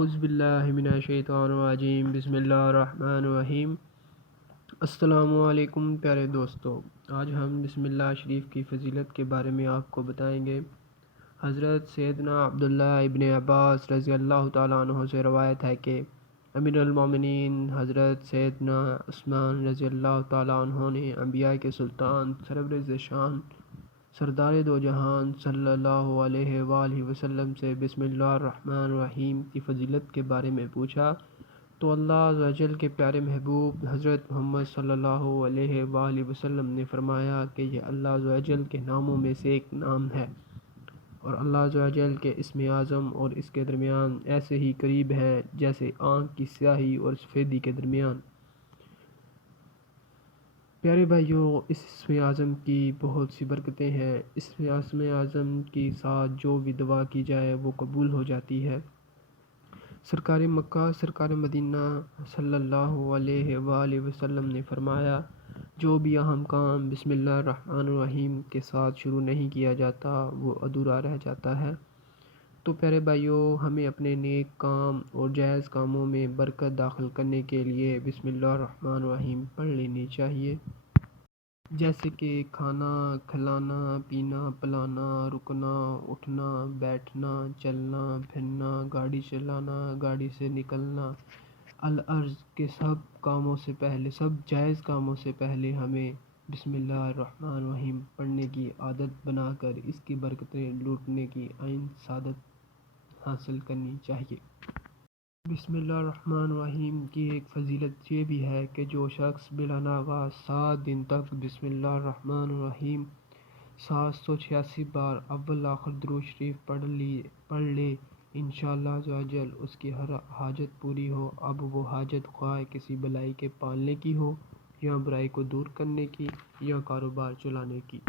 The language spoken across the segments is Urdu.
اعوذ باللہ من الشیطان الرجیم، بسم اللہ الرحمن الرحیم۔ السلام علیکم پیارے دوستو، آج ہم بسم اللہ شریف کی فضیلت کے بارے میں آپ کو بتائیں گے۔ حضرت سیدنا عبداللہ ابن عباس رضی اللہ تعالیٰ عنہ سے روایت ہے کہ امیر المومنین حضرت سیدنا عثمان رضی اللہ تعالیٰ عنہ نے انبیاء کے سلطان سرور شان سردار دو جہان صلی اللہ علیہ وآلہ وسلم سے بسم اللہ الرحمن الرحیم کی فضیلت کے بارے میں پوچھا تو اللہ عز و جل کے پیارے محبوب حضرت محمد صلی اللہ علیہ وآلہ وسلم نے فرمایا کہ یہ اللہ عز و جل کے ناموں میں سے ایک نام ہے، اور اللہ عز و جل کے اسم اعظم اور اس کے درمیان ایسے ہی قریب ہیں جیسے آنکھ کی سیاہی اور سفیدی کے درمیان۔ پیارے بھائیوں، اس اسم اعظم کی بہت سی برکتیں ہیں۔ اسم اعظم کے ساتھ جو بھی دعا کی جائے وہ قبول ہو جاتی ہے۔ سرکار مکہ سرکار مدینہ صلی اللہ علیہ وآلہ وسلم نے فرمایا، جو بھی اہم کام بسم اللہ الرحمن الرحیم کے ساتھ شروع نہیں کیا جاتا وہ ادھورا رہ جاتا ہے۔ تو پیارے بھائیوں، ہمیں اپنے نیک کام اور جائز کاموں میں برکت داخل کرنے کے لیے بسم اللہ الرحمن الرحیم پڑھ لینی چاہیے، جیسے کہ کھانا کھلانا، پینا پلانا، رکنا اٹھنا، بیٹھنا، چلنا پھرنا، گاڑی چلانا، گاڑی سے نکلنا، العرض کے سب کاموں سے پہلے، سب جائز کاموں سے پہلے ہمیں بسم اللہ الرحمن الرحیم پڑھنے کی عادت بنا کر اس کی برکتیں لوٹنے کی عین سعادت حاصل کرنی چاہیے۔ بسم اللہ الرحمن الرحیم کی ایک فضیلت یہ بھی ہے کہ جو شخص بلا ناغہ 7 دن تک بسم اللہ الرحمن الرحیم 786 بار اول آخر درود شریف پڑھ لے، انشاءاللہ عز و جل اس کی ہر حاجت پوری ہو۔ اب وہ حاجت خواہ کسی بلائی کے پالنے کی ہو، یا برائی کو دور کرنے کی، یا کاروبار چلانے کی۔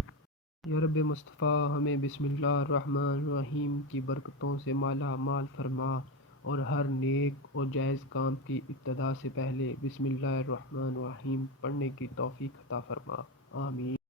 یا رب مصطفیٰ ہمیں بسم اللہ الرحمن الرحیم کی برکتوں سے مالا مال فرما، اور ہر نیک اور جائز کام کی ابتدا سے پہلے بسم اللہ الرحمن الرحیم پڑھنے کی توفیق عطا فرما، آمین۔